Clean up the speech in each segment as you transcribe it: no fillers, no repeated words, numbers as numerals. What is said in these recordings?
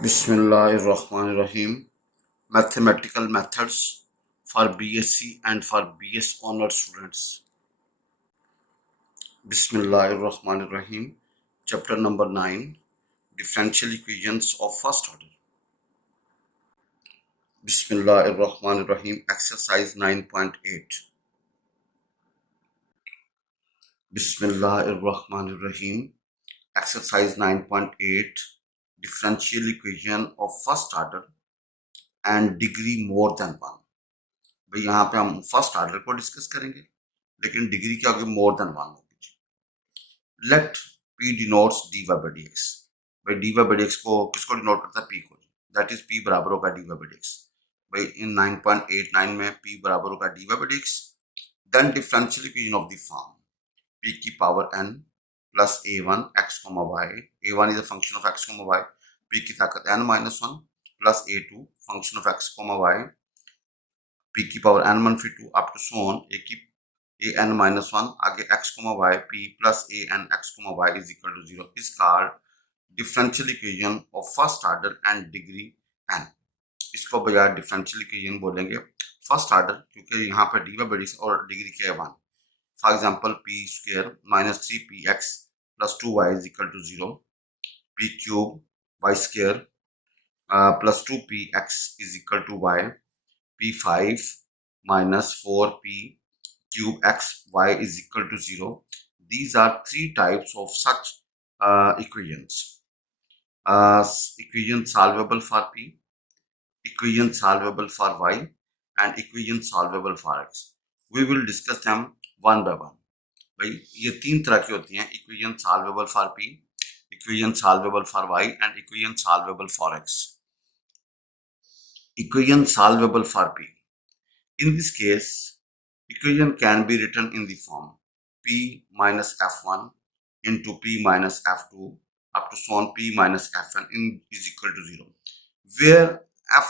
Bismillahirrahmanirrahim. Mathematical methods for BSc and for BS honors students. Bismillahirrahmanirrahim. Chapter number 9. Differential equations of first order. Bismillahirrahmanirrahim. Exercise 9.8. Bismillahirrahmanirrahim. Exercise 9.8. Differential equation of first order and degree more than 1. भाई यहाँ पे हम first order को discuss करेंगे, लेकिन degree क्या होगी? मोर than 1 होगी। Let p denotes dy by dx। भाई dy by dx को किसको डिनोट करता है? p को। दैट इज p बराबर होगा dy by dx। भाई इन 9.89 में p बराबर होगा dy by dx। Then differential equation of the form p की power n plus a1 x, y। a1 is a function of x, y। p की ताकत n minus 1 plus a2 function of x, y। p की power n -2 up to सोन a की a n minus 1 आगे x, y p plus a n x, y is equal to 0 is called differential equation of first order and degree n। इसको बजाय differential equation बोलेंगे first order, क्योंकि यहाँ पर dy by dx और degree क्या है 1। For example p square minus 3px plus 2y is equal to 0, p cube y square plus 2px is equal to y, p5 minus 4p cube x y is equal to 0. These are three types of such equations. Equation solvable for p, equation solvable for y, and equation solvable for x. We will discuss them one by one. भाई ये तीन तरह की होती हैं, equation solvable for p, equation solvable for y, and equation solvable for x. Equation solvable for p. In this case, equation can be written in the form p minus f1 into p minus f2 up to so on p minus fn is equal to 0, where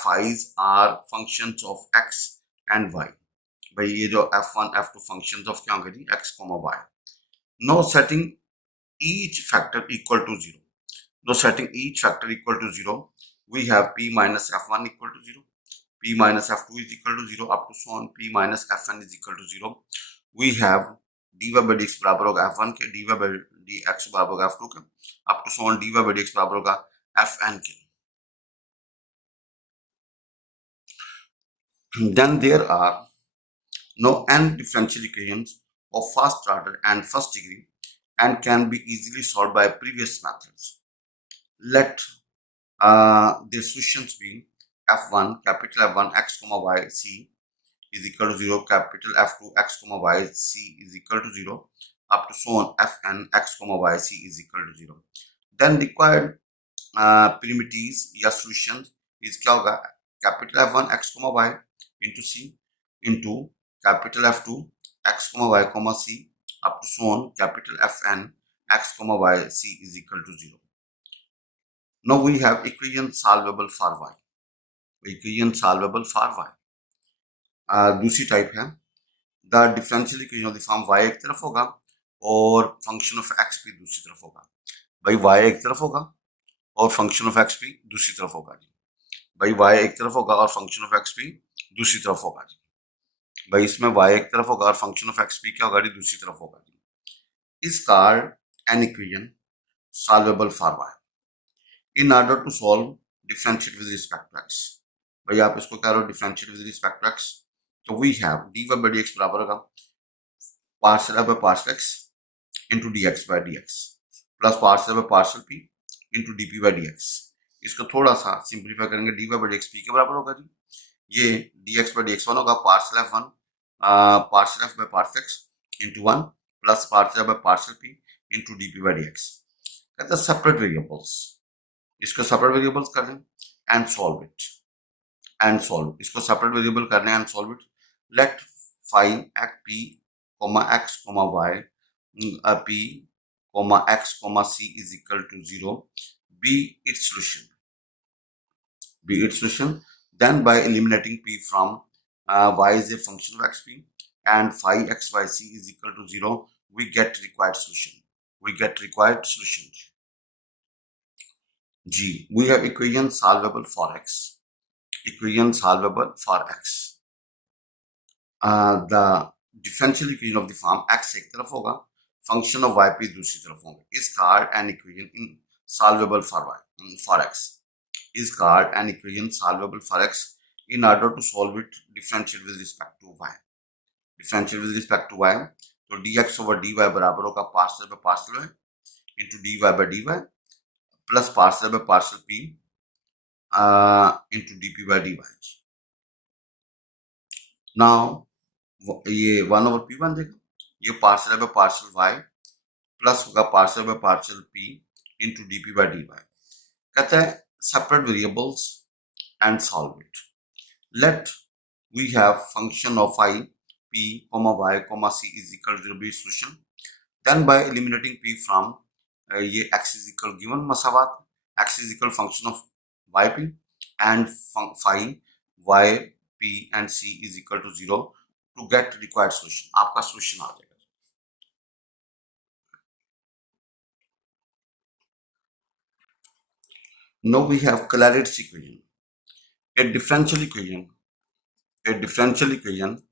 fi's are functions of x and y। भाई ये जो f1 f2 functions of क्या होंगे जी? x, y। Now setting each factor equal to 0, we have p minus f1 equal to 0, p minus f2 is equal to 0 up to so on p minus fn is equal to 0। we have dy by dx बराबर होगा f1 के, dy by dx बराबर होगा f2 के, up to so on dy by dx बराबर होगा fn के। then there are no n differential equations of first order and first degree and can be easily solved by previous methods। let their solutions be f1 capital F1 x, y c is equal to 0, capital F2 x, y c is equal to 0 up to so on fn x, y c is equal to 0। then required primitives या solutions is क्या होगा? capital F1 x, y into c into capital F2 x, y c up to so on capital Fn x, y c is equal to 0। now we have equation solvable for y, equation solvable for y। दूसरी type है the differential equation of the form y एक तरफ होगा और function of x भी दूसरी तरफ होगा। भाई y एक तरफ होगा और फंक्शन ऑफ x भी दूसरी तरफ होगा जी। भाई y एक तरफ होगा और फंक्शन ऑफ x भी दूसरी तरफ होगा जी। भाई इसमें y एक तरफ होगा और फंक्शन ऑफ x भी क्या होगा जी? दूसरी तरफ होगा जी। Is called an equation solvable for y। In order to solve differentiate with respect to x, भाई आप इसको क्या करो? Differentiate with respect to x, तो we have dy by dx बराबर होगा partial f by partial x into dx by dx plus partial f by partial p into dp by dx। इसको थोड़ा सा सिंप्लीफाई करेंगे, dy by dx p के बराबर होगा जी। ये dx by dx 1 होगा partial f1 partial f by partial x into 1 plus partial f by partial p into dp by dx। कहते हैं सेपरेट वेरिएबल्स, इसको सेपरेट वेरिएबल्स कर लें एंड सॉल्व इट, इसको सेपरेट वेरिएबल करने and solve it. let phi p x, y p x, c is equal to 0 be its solution। then by eliminating p from y is a function of xp and phi x y c is equal to 0, we get required solution। G. We have equation solvable for x. Equation solvable for x. The differential equation of the form x एक तरफ होगा, function of yp दूसरी तरफ होंगे, is called an equation in solvable for y for x. Is called an equation solvable for x. In order to solve it, differentiate with respect to y. Differentiate with respect to y. तो dx over dy बराबर होगा partial by partial है into dy by dy plus partial by partial p into dp by dy. Now ये 1 over p बन जाएगा, ये partial by partial y plus होगा partial by partial p into dp by dy. कहते हैं separate variables and solve it. Let we have function of I p comma y comma c is equal to 0 be solution. Then by eliminating p from ये x is equal given मसावात x is equal function of yp and phi yp and c is equal to 0 to get required solution. आपका solution आ जाएगा. Now we have clarity equation. A differential equation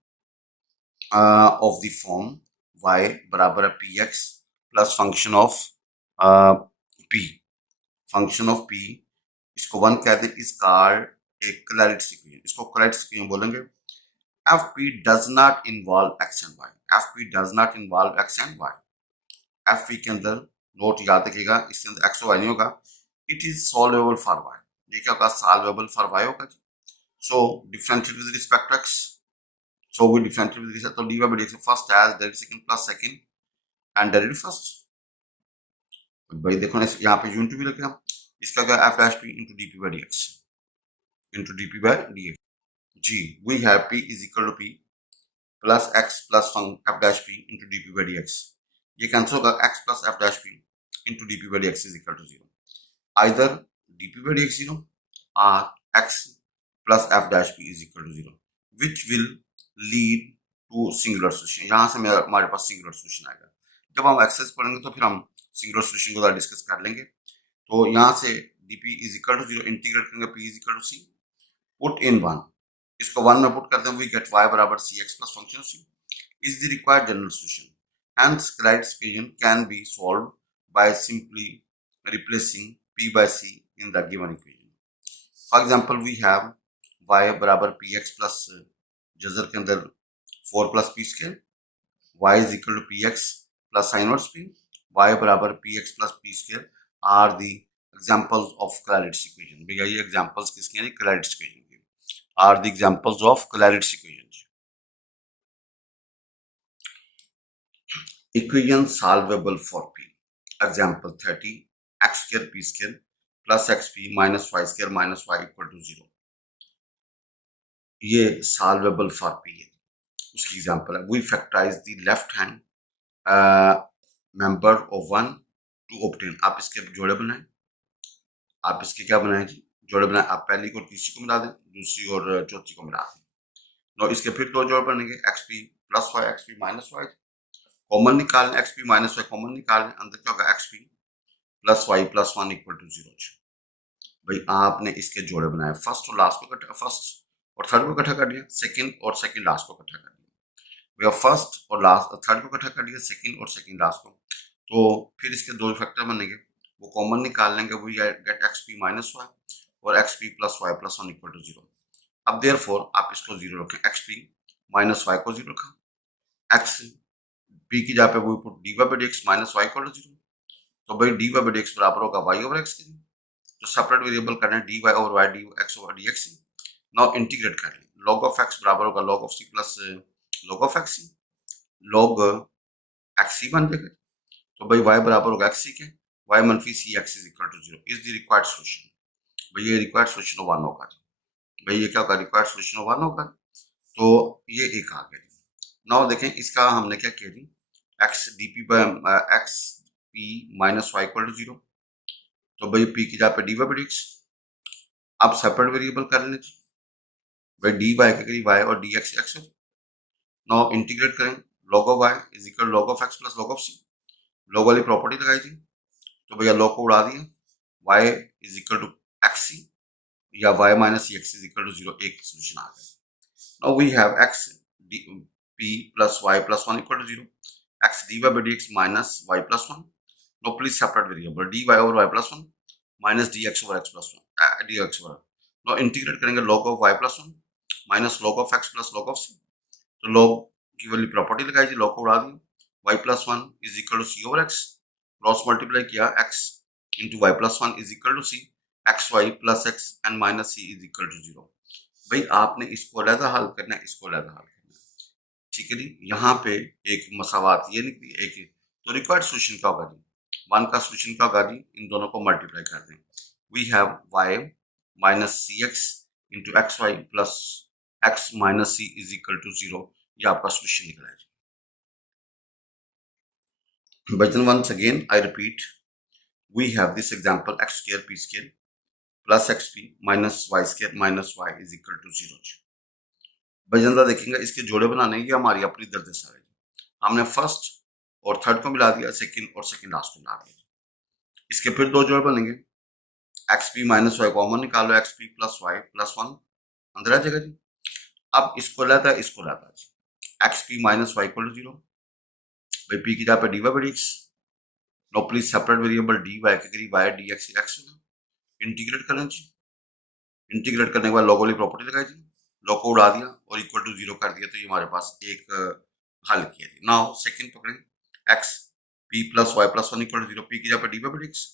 of the form y बराबर है px plus function of p. Function of p इसको 1 कहते हैं, is called a clarity equation. इसको clarity equation बोलेंगे. fp does not involve x and y. fp does not involve x and y. fp के अंदर note याद रखिएगा, इसके अंदर x और y नहीं होगा. It is solvable for y. ये क्या होगा? Solvable for y होगा. So differentiate with respect to x. So we differentiate with respect to dy by dx first as derivative second plus second and derivative first. भाई देखो ना, यहाँ पे unit भी रखेगा. इसका क्या? f dash p into dp by dx into dp by dx. G. We have p is equal to p plus x plus f dash p into dp by dx. ये कैंसिल होगा, x plus f dash p into dp by dx is equal to 0. Either dp by dx 0 or x plus f dash p is equal to 0, which will lead to singular solution. यहाँ से हमारे पास singular solution आएगा. जब हम access पढ़ेंगे तो फिर हम singular solution को डिस्कस कर लेंगे. तो यहाँ से dp is equal to 0 integrate करेंगे, p is equal to c, put in 1. इसको 1 में पुट करते हैं, we get y बराबर cx plus function c is the required general solution. Hence, Clyde's equation can be solved by simply replacing p by c in the given equation. For example, we have y बराबर px plus Jhajjar के अंदर 4 plus p square, y is equal to px plus sin inverse p, y बराबर px plus p square are the examples of Clyde's equation. भैया ये examples किसके हैं? Clyde's equation के are the examples of Clyde's equation. Equation solvable for p. Example 30, x square p square plus xp minus y square minus y equal to 0. ये solvable for p है. उसकी example है. We factorize the left hand member of 1 to obtain. आप इसके जोड़े बनाएं. आप इसके क्या बनाएं जी? जोड़े बनाएं. आप पहली को तीसरी को मिला दें, दूसरी और चौथी को मिला दें. तो इसके फिर दो जोड़ बनेंगे, xp plus y xp minus y. Common निकालें, xp माइनस y कॉमन निकालें, अंदर क्या होगा? xp plus y plus 1 equal to 0. भाई आपने इसके जोड़े बनाए, फर्स्ट और लास्ट को इकट्ठा, फर्स्ट और थर्ड को इकट्ठा कर दिया, सेकंड और सेकंड लास्ट को इकट्ठा कर दिया. भैया फर्स्ट और लास्ट थर्ड को इकट्ठा कर दिया, सेकंड और सेकंड लास्ट को. तो फिर इसके दो फैक्टर बनेंगे, वो कॉमन निकाल लेंगे. We get xp minus y और xp plus y plus 1 equal to 0. अब देयरफॉर आप इसको 0 रखें, xp माइनस y को 0 रखा, x p की जगह पे वो put dy by dx minus y equal to 0. तो भाई dy by dx बराबर होगा y ओवर x के. तो सेपरेट वेरिएबल करना है, dy over y dx over dx. Now integrate कर लें, log ऑफ x बराबर होगा log of c plus log of xc, log xc बन जाएगा. तो भाई y बराबर होगा xc के, y मनफी c x is equal to 0 is the required solution. भाई ये रिक्वायर्ड सोल्यूशन 1 होगा. भाई ये क्या होगा? रिक्वायर्ड सोल्यूशन 1 होगा. तो ये एक आ गया. नाउ देखें इसका हमने क्या किया जी, x dp by x p minus y equal to 0. तो भाई p की जगह पे dy by dx. अब सेपरेट वेरिएबल कर लें भाई, dy के करीब y और dx x है. नाउ इंटीग्रेट करें, log of y is equal log of x plus log of c. log वाली प्रॉपर्टी लगाई थी, तो भैया log को उड़ा दिया, y is equal to x c या y minus c x is equal to 0 एक सोल्यूशन आ गया। Now we have x p plus y plus 1 equal to 0, x dy by dx minus y plus 1। Now please separate variable dy over y plus 1 minus dx over x plus 1 dx over। Now integrate करेंगे log of y plus 1 minus log of x plus log of c। तो log की वाली property लगाई थी, log को उड़ा दी, y plus 1 is equal to c over x, cross multiply किया x into y plus 1 is equal to c, x y plus x and minus c is equal to 0। भाई आपने इसको अलग हल करना है, इसको अलग हल करना है, ठीक है जी। यहाँ पे एक मसावात ये निकली एक, तो रिक्वायर्ड सोल्यूशन क्या होगा जी, 1 का सोल्यूशन क्या होगा जी, इन दोनों को मल्टीप्लाई कर दें। We have y minus c x into x y plus x minus c is equal to 0, ये आपका सोल्यूशन निकला है। Bhajan, once again I repeat, we have this example x square p square plus xp minus y square minus y is equal to 0। बजनदा देखेंगे इसके जोड़े बनाने की हमारी अपनी दर्द सार है। हमने फर्स्ट और थर्ड को मिला दिया, सेकंड और सेकंड लास्ट को मिला दिया। इसके फिर दो जोड़े बनेंगे, xp माइनस वाई कॉमन निकालो, xp प्लस वाई प्लस 1 अंदर आ जाएगा जी। अब इसको लाता है, इसको लाता है, xp minus y equal to 0, भाई p की जगह पे dy by dx। No please separate variable dy के करीब y dx x इंटीग्रेट करें जी। इंटीग्रेट करने के बाद लॉग वाली प्रॉपर्टी लगाई जी, लॉग को उड़ा दिया और इक्वल टू 0 कर दिया, तो ये हमारे पास एक हल किया जी। नाउ सेकंड पकड़ें, x p plus y plus 1 equal to 0, p की जगह पे dy by dx,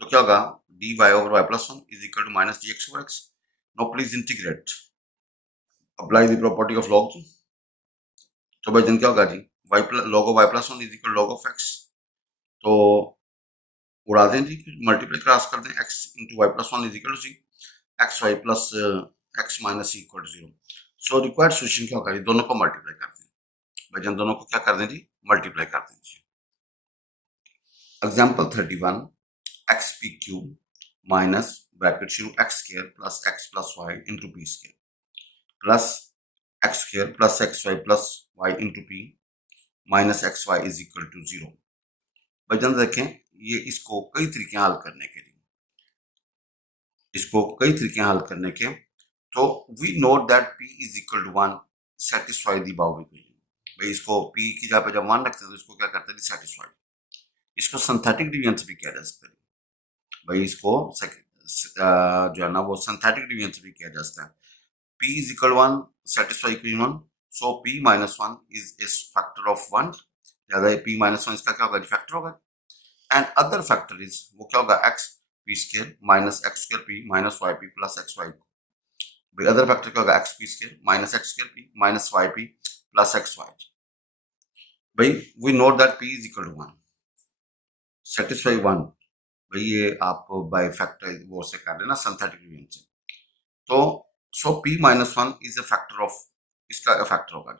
तो क्या होगा dy over y plus 1 is equal to minus dx over x। No please integrate, apply the property of log जी। तो भाई जन क्या होगा जी, log of y plus 1 is equal log of x, तो उड़ा दें जी, मल्टीप्लाई क्रॉस कर दें, x into y plus 1 is equal to c, x y plus x minus c equal to 0। So required solution क्या होगा जी, दोनों को मल्टीप्लाई कर दें। भाई जन दोनों को क्या कर दें जी, मल्टीप्लाई कर दें जी। Example 31, x p cube minus bracket शुरू x square plus x plus y into p square plus x square plus x y plus y into p minus x y is equal to 0। वजन देखें, ये इसको कई तरीके हल करने के लिए, इसको कई तरीके हल करने के, तो we note that p is equal to 1 satisfy the above equation. भाई इसको p की जगह पे जब 1 रखते हैं तो इसको क्या करते हैं, सेटिस्फाई। इसको सिंथेटिक डिविएंस भी किया जा सकता है, भाई इसको जो है ना वो सिंथेटिक डिविएंस भी किया जा सकता है। p is equal 1 satisfy equation 1, so p minus 1 is factor of 1, ज्यादा p माइनस 1 इसका क्या होगा, फैक्टर होगा। एंड अदर फैक्टर इज वो क्या होगा, x p square minus x square p minus y p plus x y। भाई other factor क्या होगा, x p square minus x square p minus y p plus x y। भाई we note that p is equal to 1 satisfy 1, भाई ये आप by factor वो से कर लेना सिंथेटिक डिवीजन से। तो सो p minus 1 is a factor of, इसका फैक्टर होगा।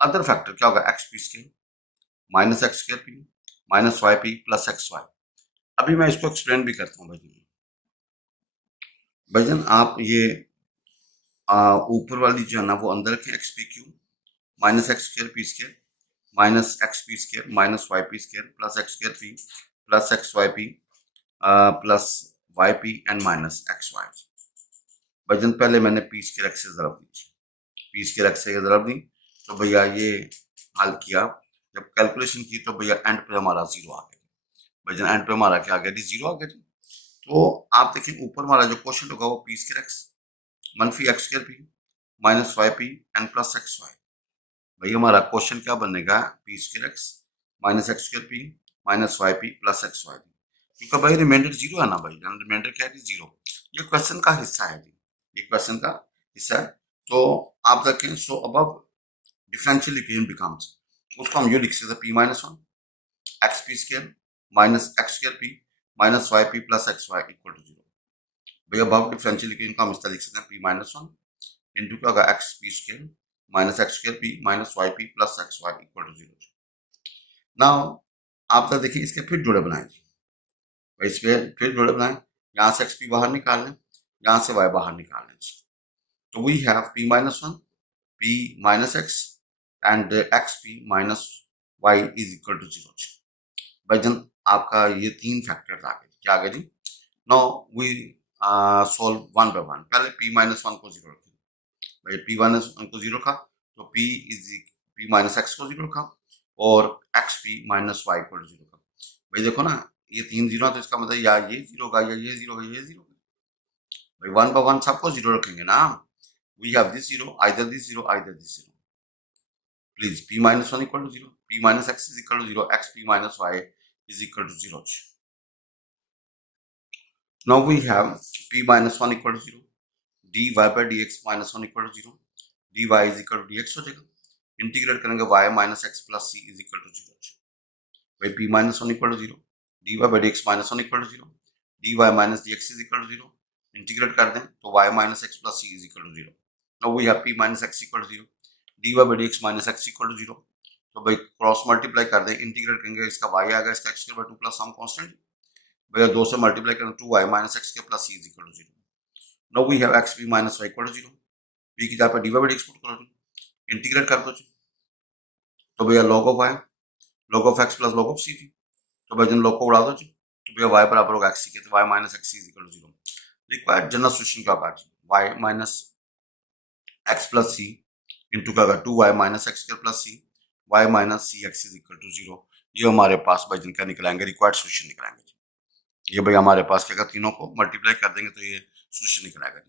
अदर फैक्टर क्या होगा, x p square minus x square p minus y p plus x y। अभी मैं इसको एक्सप्लेन भी करता हूँ भाईजन। आप ये ऊपर वाली जो है ना वो अंदर रखें, x p q minus x square p square minus x p square minus y p square plus x square p plus x y p plus y p and minus x y. भाईजन पहले मैंने p square x से ज़रब दी, p square x से ज़रब दी, तो भैया ये हल किया, जब कैलकुलेशन की तो भैया एंड पे हमारा 0 आ गया। भाईजन एंड पे हमारा क्या आ गया जी, 0 आ गया जी। तो आप देखें ऊपर हमारा जो क्वेश्चन होगा वो पी स्क्वायर एक्स मनफी x square p minus y p and plus x y. भाई हमारा क्वेश्चन क्या बनेगा, p square x minus x square p minus y p plus x y. क्योंकि भाई रिमाइंडर 0 है ना भाई, रिमाइंडर क्या है जी, 0। ये क्वेश्चन का हिस्सा है जी, ये क्वेश्चन का हिस्सा है। तो आप देखें, so above differential equation becomes, उसको हम ये लिख सकते हैं p minus 1 x p square minus x square p minus y p plus x y equal to 0। भैया अबव डिफरेंशियल इक्वेशन को हम इस तरह लिख सकते हैं पी माइनस 1 इंटू क्या होगा, x p square minus x square p minus y p plus x y equal to 0। Now आप तो देखिए इसके फिर जोड़े बनाए, इस पे फिर जोड़े बनाए, यहाँ से एक्स पी बाहर निकाल लें, यहाँ से वाई बाहर निकाल लें। तो we have p minus 1 p minus x and x p minus y is equal to 0। भाईजन आपका ये तीन फैक्टर्स आ गए, क्या आ गए जी, now we solve one by one. पहले p माइनस वन को जीरो रखें भाई, p माइनस वन को जीरो रखा तो p माइनस एक्स को जीरो रखा और एक्स p माइनस वाई को जीरो रखा। भाई देखो ना, ये तीन जीरो तो इसका मतलब या ये जीरो होगा या ये जीरो होगा ये जीरो होगा। भाई वन बाय वन सबको जीरो रखेंगे ना। We have this zero, either this zero, either this zero. Please, p minus 1 equal to 0, p minus x is equal to 0, x p minus y is equal to 0. Now we have p minus 1 equal to 0, dy by dx minus 1 equal to 0, dy is equal to dx हो जाएगा। Integrate करेंगे y minus x plus c is equal to 0। भाई p minus 1 equal to 0, dy by dx minus 1 equal to 0, dy minus dx is equal to 0। Integrate कर दें तो y minus x plus c is equal to 0। Now we have p minus x equal to 0, dy by dx minus x equal to 0। तो भाई cross multiply कर दें, integrate करेंगे, इसका y आएगा, इसका x के बाय 2 प्लस सम कांस्टेंट, भैया 2 से मल्टीप्लाई करें 2y माइनस एक्स के plus c is equal to 0। Now we have x p minus y equal to 0, p की जगह पर dy by dx पुट कर दो, इंटीग्रेट कर दो जी। तो भैया log of y log of x plus log of c थी, तो भैया लॉग को उड़ा दो जी, तो भैया y बराबर होगा x के, तो y minus x is equal to 0। Required general solution क्या होगा जी, y minus x plus c into क्या होगा 2y माइनस एक्स के plus c, y minus c x is equal to 0। ये हमारे पास भाई जिनका निकलाएंगे रिक्वायर्ड सॉल्यूशन निकलाएंगे। ये भाई हमारे पास क्या, तीनों को मल्टीप्लाई कर देंगे तो ये सॉल्यूशन निकल आएगा।